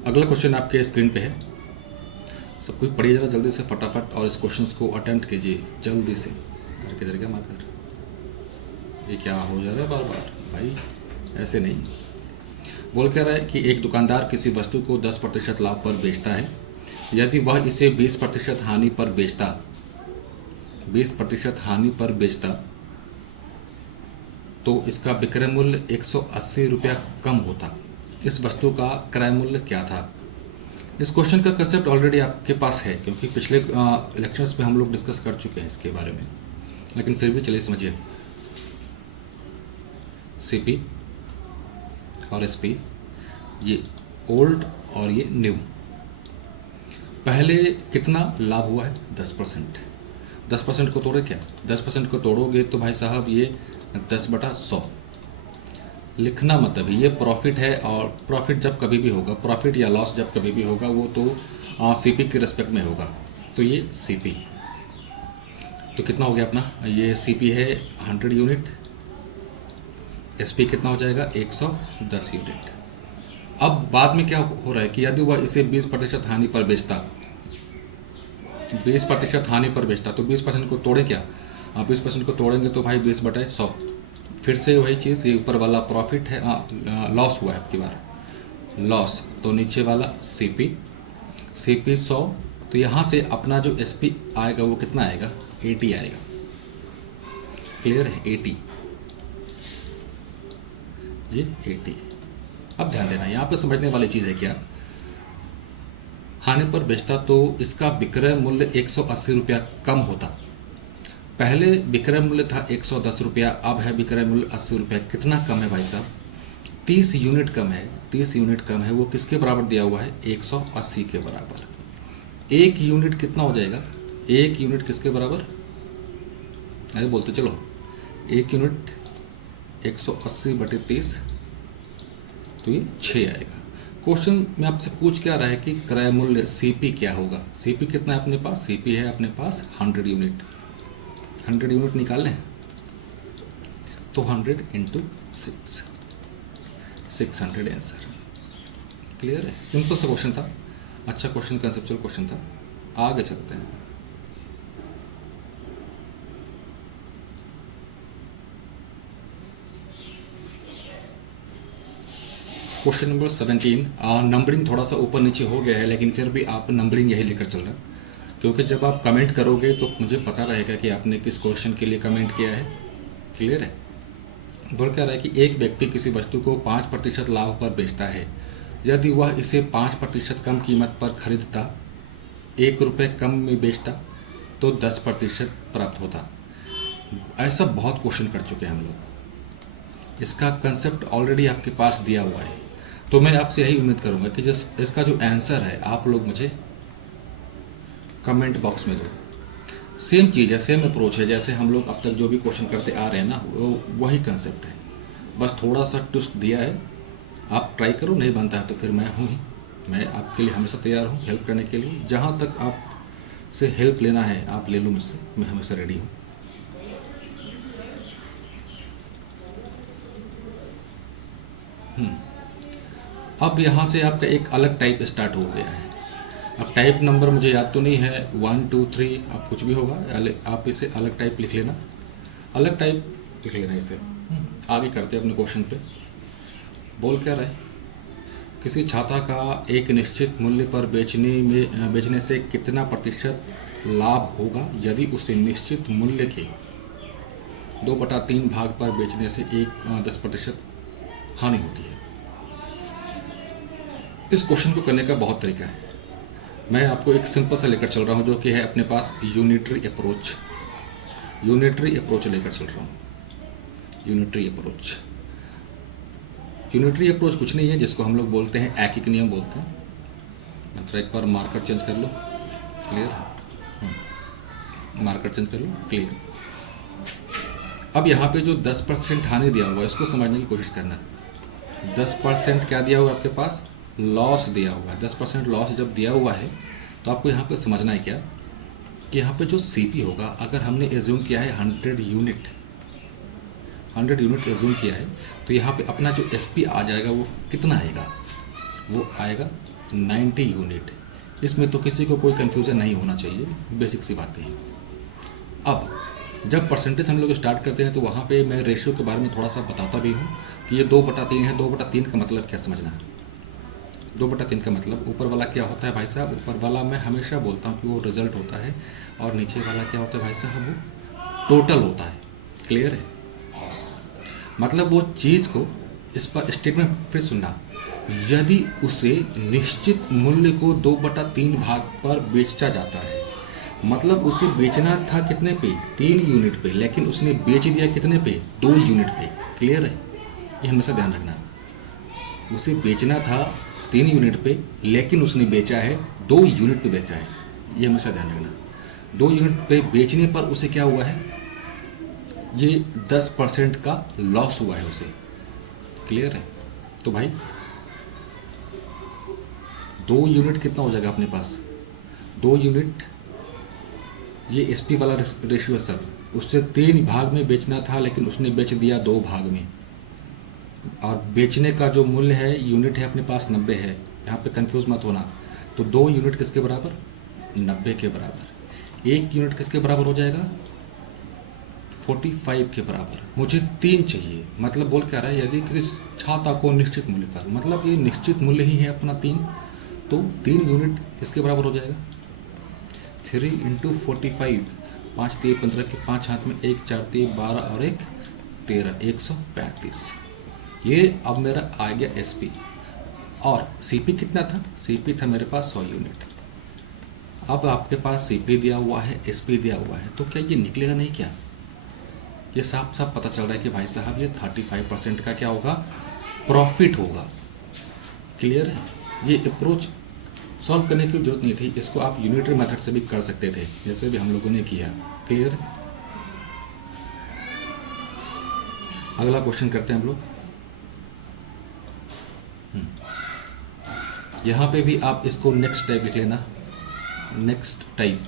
अगला क्वेश्चन आपके स्क्रीन पे है, सब कोई पढ़िए ज़रा जल्दी से फटाफट और इस क्वेश्चन को अटेम्प्ट कीजिए जल्दी से। अरे किधर गया मार्कर, ये क्या हो जा रहा है बार बार भाई, ऐसे नहीं। बोल कह रहा है कि एक दुकानदार किसी वस्तु को 10% लाभ पर बेचता है। यदि वह इसे 20% हानि पर बेचता, 20% हानि पर बेचता तो इसका विक्रय मूल्य 180 रुपया कम होता। इस वस्तु का क्रय मूल्य क्या था? इस क्वेश्चन का कंसेप्ट ऑलरेडी आपके पास है, क्योंकि पिछले लेक्चर्स में हम लोग डिस्कस कर चुके हैं इसके बारे में, लेकिन फिर भी चलिए समझिए। सीपी और एसपी, ये ओल्ड और ये न्यू। पहले कितना लाभ हुआ है? 10%। 10% को तोड़े क्या? 10% को तोड़ोगे तो भाई साहब ये 10/100 लिखना, मतलब ये प्रॉफिट है। और प्रॉफिट जब कभी भी होगा, प्रॉफिट या लॉस जब कभी भी होगा, वो तो सीपी के रिस्पेक्ट में होगा। तो ये सीपी तो कितना हो गया अपना, ये सीपी है 100 यूनिट, एसपी कितना हो जाएगा 110 यूनिट। अब बाद में क्या हो रहा है कि यदि वह इसे 20% हानि पर बेचता, 20% हानि पर बेचता तो 20% को तोड़े क्या, 20% को तोड़ेंगे तो भाई 20/100, फिर से वही चीज़, ये ऊपर वाला प्रॉफिट है, लॉस हुआ है आपकी बार, लॉस, तो नीचे वाला सीपी 100। तो यहाँ से अपना जो एसपी आएगा वो कितना आएगा, 80 आएगा। क्लियर है, 80, ये 80। अब ध्यान देना, यहाँ पे समझने वाली चीज़ है क्या, हानि पर बेचता तो इसका विक्रय मूल्य 180 रुपया कम होता। पहले विक्रय मूल्य था 110 रुपया, अब है विक्रय मूल्य 80 रुपया। कितना कम है भाई साहब? 30 यूनिट कम है, 30 यूनिट कम है। वो किसके बराबर दिया हुआ है? 180 के बराबर। एक यूनिट कितना हो जाएगा? एक यूनिट किसके बराबर? अरे बोलते चलो, एक यूनिट 180/30, तो ये 6 आएगा। क्वेश्चन में आपसे पूछ क्या रहा है कि क्रय मूल्य सीपी क्या होगा? सीपी कितना है अपने पास? सीपी है अपने पास 100 यूनिट। 100 यूनिट निकाल लें तो 100 × 6, 600 आंसर। क्लियर है, सिंपल सा क्वेश्चन था, अच्छा क्वेश्चन, कंसेप्चुअल क्वेश्चन था। आगे चलते हैं। Question number 17। नंबरिंग थोड़ा सा ऊपर नीचे हो गया है, लेकिन फिर भी आप नंबरिंग यही लेकर चल रहे हैं, क्योंकि जब आप कमेंट करोगे तो मुझे पता रहेगा कि आपने किस क्वेश्चन के लिए कमेंट किया है। क्लियर है। बोल क्या रहा है कि एक व्यक्ति किसी वस्तु को 5% लाभ पर बेचता है। यदि वह इसे 5% कम कीमत पर खरीदता, 1 रुपये कम में बेचता तो 10% प्राप्त होता। ऐसा बहुत क्वेश्चन कर चुके हैं हम लोग, इसका कंसेप्ट ऑलरेडी आपके पास दिया हुआ है। तो मैं आपसे यही उम्मीद करूंगा कि जिस इसका जो आंसर है आप लोग मुझे कमेंट बॉक्स में दो। सेम चीज़ है, सेम अप्रोच है, जैसे हम लोग अब तक जो भी क्वेश्चन करते आ रहे हैं ना, वो वही कंसेप्ट है, बस थोड़ा सा ट्विस्ट दिया है। आप ट्राई करो, नहीं बनता है तो फिर मैं हूँ ही, मैं आपके लिए हमेशा तैयार हूँ हेल्प करने के लिए। जहाँ तक आप से हेल्प लेना है आप ले लो मुझसे, मैं हमेशा रेडी हूँ। अब यहाँ से आपका एक अलग टाइप स्टार्ट हो गया है। अब टाइप नंबर मुझे याद तो नहीं है, 1 2 3 अब कुछ भी होगा, आप इसे अलग टाइप लिख लेना, अलग टाइप लिख लेना इसे। आगे करते हैं अपने क्वेश्चन पे। बोल क्या रहा है, किसी छाता का एक निश्चित मूल्य पर बेचने से कितना प्रतिशत लाभ होगा यदि उसे निश्चित मूल्य के 2/3 भाग पर बेचने से 10% हानि होती है। इस क्वेश्चन को करने का बहुत तरीका है, मैं आपको एक सिंपल सा लेकर चल रहा हूँ, जो कि है अपने पास यूनिटरी अप्रोच। यूनिटरी अप्रोच लेकर चल रहा हूँ, यूनिटरी अप्रोच। यूनिटरी अप्रोच कुछ नहीं है, जिसको हम लोग बोलते हैं ऐकिक नियम बोलते हैं। मतलब एक बार मार्कर चेंज कर लो, क्लियर, मार्कर चेंज कर लो, क्लियर। अब यहाँ पे जो 10% हानि दिया हुआ है इसको समझने की कोशिश करना है। 10% क्या दिया हुआ है आपके पास? लॉस दिया हुआ है। 10% लॉस जब दिया हुआ है तो आपको यहाँ पे समझना है क्या कि यहाँ पे जो सीपी होगा, अगर हमने एज्यूम किया है 100 यूनिट एज्यूम किया है, तो यहाँ पे अपना जो एसपी आ जाएगा वो कितना आएगा? वो आएगा 90 यूनिट। इसमें तो किसी को कोई कन्फ्यूज़न नहीं होना चाहिए, बेसिक सी बातें हैं। अब जब परसेंटेज हम लोग स्टार्ट करते हैं तो वहाँ पे मैं रेशियो के बारे में थोड़ा सा बताता भी हूँ कि ये 2/3 है। 2/3 का मतलब क्या समझना है। 2/3 का मतलब ऊपर वाला क्या होता है भाई साहब, ऊपर वाला मैं हमेशा बोलता हूँ कि वो रिजल्ट होता है, और नीचे वाला क्या होता है भाई साहब, वो टोटल होता है। क्लियर है। मतलब वो चीज़ को, इस पर स्टेटमेंट फिर सुनना, यदि उसे निश्चित मूल्य को 2/3 भाग पर बेचा जाता है, मतलब उसे बेचना था कितने पे, 3 यूनिट पे, लेकिन उसने बेच दिया कितने पे, 2 यूनिट पे। क्लियर है, ये हमेशा ध्यान रखना। उसे बेचना था 3 यूनिट पे, लेकिन उसने बेचा है 2 यूनिट पे बेचा है, ये हमेशा ध्यान रखना। 2 यूनिट पे बेचने पर उसे क्या हुआ है, ये 10% का लॉस हुआ है उसे। क्लियर है। तो भाई 2 यूनिट कितना हो जाएगा अपने पास, 2 यूनिट, ये एसपी वाला रेशियो है सर। उससे 3 भाग में बेचना था, लेकिन उसने बेच दिया 2 भाग में, और बेचने का जो मूल्य है यूनिट है अपने पास 90 है। यहाँ पे कंफ्यूज मत होना। तो 2 यूनिट किसके बराबर, 90 के बराबर। 1 यूनिट किसके बराबर हो जाएगा, 45 के बराबर। मुझे 3 चाहिए, मतलब बोल क्या रहा है, यदि किसी छाता को निश्चित मूल्य पर, मतलब ये निश्चित मूल्य ही है अपना 3, तो 3 यूनिट किसके बराबर हो जाएगा, 3 × 45, 5 × 3 = 15 के 5 हाथ में, 1 4 3 12 और 1 13, 135। ये अब मेरा आ गया एसपी। और सीपी कितना था, सीपी था मेरे पास 100 यूनिट। अब आपके पास सीपी दिया हुआ है, एसपी दिया हुआ है, तो क्या ये निकलेगा नहीं क्या, ये साफ साफ पता चल रहा है कि भाई साहब ये 35% का क्या होगा, प्रॉफिट होगा। क्लियर है। ये अप्रोच सॉल्व करने की जरूरत नहीं थी, इसको आप यूनिटरी मेथड से भी कर सकते थे, जैसे भी हम लोगों ने किया। क्लियर। अगला क्वेश्चन करते हैं हम लोग। यहाँ पे भी आप इसको नेक्स्ट टाइप लिख लेना, नेक्स्ट टाइप।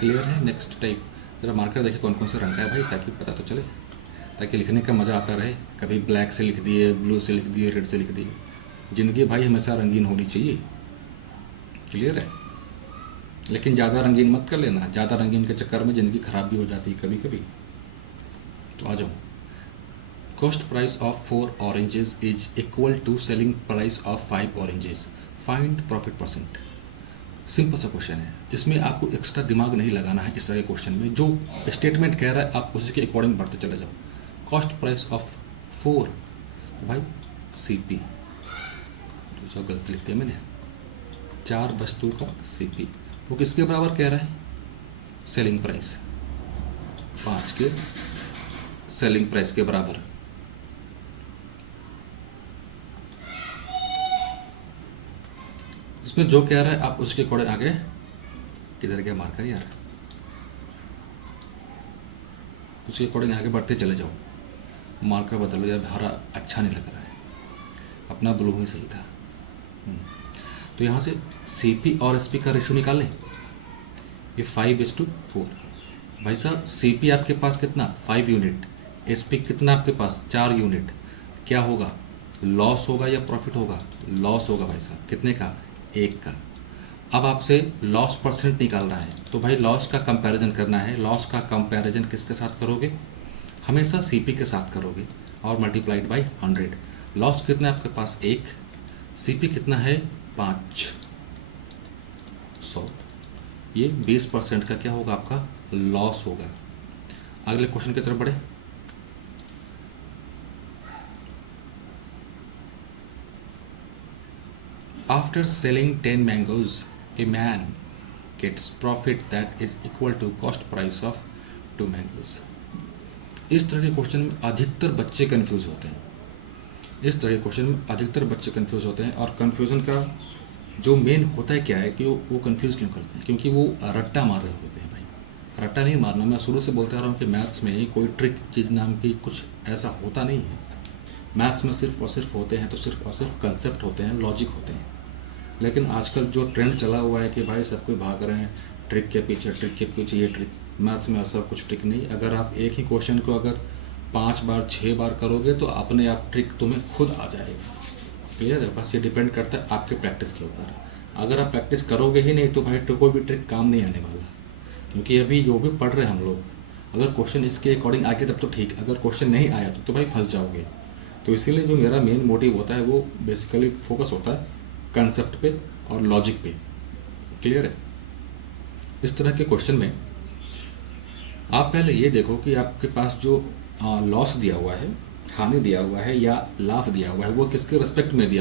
क्लियर है, नेक्स्ट टाइप। ज़रा मार्कर देखिए कौन कौन सा रंग का है भाई, ताकि पता तो चले, ताकि लिखने का मज़ा आता रहे। कभी ब्लैक से लिख दिए, ब्लू से लिख दिए, रेड से लिख दिए। ज़िंदगी भाई हमेशा रंगीन होनी चाहिए। क्लियर है। लेकिन ज़्यादा रंगीन मत कर लेना, ज़्यादा रंगीन के चक्कर में ज़िंदगी ख़राब भी हो जाती है कभी कभी। तो आ जाओ। Cost price of 4 oranges is equal to selling price of 5 oranges, find profit percent. Simple सा क्वेश्चन है, इसमें आपको एक्स्ट्रा दिमाग नहीं लगाना है। इस तरह के क्वेश्चन में जो स्टेटमेंट कह रहा है आप उसी के अकॉर्डिंग बढ़ते चले जाओ। कॉस्ट प्राइस ऑफ 4, भाई सीपी, तो जो गलत लिख दिया मैंने, 4 वस्तु का सीपी, वो किसके बराबर कह रहा है, सेलिंग प्राइस, 5 के सेलिंग प्राइस के बराबर। इसमें जो कह रहा है आप उसके अकॉर्डिंग आगे, किधर गया मार्कर यार, उसके अकॉर्डिंग आगे बढ़ते चले जाओ। मार्कर बदलो यार, हरा अच्छा नहीं लग रहा है, अपना ब्लू ही सही था। तो यहाँ से सीपी और एसपी का रेशियो निकाल लें, ये 5:4। भाई साहब सीपी आपके पास कितना, 5 यूनिट, एसपी कितना आपके पास, 4 यूनिट। क्या होगा, लॉस होगा या प्रॉफिट होगा, लॉस होगा भाई साहब। कितने का, 1 का। अब आपसे लॉस परसेंट निकालना है, तो भाई लॉस का कंपैरिजन करना है। लॉस का कंपैरिजन किसके साथ करोगे, हमेशा सीपी के साथ करोगे, और मल्टीप्लाइड बाय 100। लॉस कितना है आपके पास, 1, सीपी कितना है, 5, 100। ये 20% का क्या होगा, आपका लॉस होगा। अगले क्वेश्चन की तरफ बढ़े। After selling 10 mangoes, a man gets profit that is equal to cost price of 2 mangoes. इस तरह के क्वेश्चन में अधिकतर बच्चे कंफ्यूज होते हैं। इस तरह के क्वेश्चन में अधिकतर बच्चे कंफ्यूज होते हैं, और कंफ्यूजन का जो मेन होता है क्या है कि वो कंफ्यूज क्यों करते हैं, क्योंकि वो रट्टा मार रहे होते हैं। भाई रट्टा नहीं मारना, मैं शुरू से बोलते आ रहा हूँ कि मैथ्स में कोई ट्रिक चीज़ नाम की कुछ ऐसा होता नहीं है। मैथ्स में सिर्फ और सिर्फ होते हैं तो सिर्फ और सिर्फ कंसेप्ट होते हैं, लॉजिक होते हैं। लेकिन आजकल जो ट्रेंड चला हुआ है कि भाई सब कोई भाग रहे हैं ट्रिक के पीछे, ट्रिक के पीछे, ये ट्रिक। मैथ्स में ऐसा कुछ ट्रिक नहीं। अगर आप एक ही क्वेश्चन को अगर 5 बार 6 बार करोगे तो अपने आप ट्रिक तुम्हें खुद आ जाएगा। क्लियर है? बस ये डिपेंड करता है आपके प्रैक्टिस के ऊपर। अगर आप प्रैक्टिस करोगे ही नहीं तो भाई कोई भी ट्रिक काम नहीं आने वाला, क्योंकि अभी जो भी पढ़ रहे हैं हम लोग, अगर क्वेश्चन इसके अकॉर्डिंग आ गया तब तो ठीक, अगर क्वेश्चन नहीं आया तो भाई फंस जाओगे। तो इसीलिए जो मेरा मेन मोटिव होता है वो बेसिकली फोकस होता है कंसेप्ट पे और लॉजिक पे। क्लियर है? इस तरह के क्वेश्चन में आप पहले ये देखो कि आपके पास जो लॉस दिया हुआ है, हानि दिया हुआ है या लाभ दिया हुआ है, वो किसके रेस्पेक्ट में दिया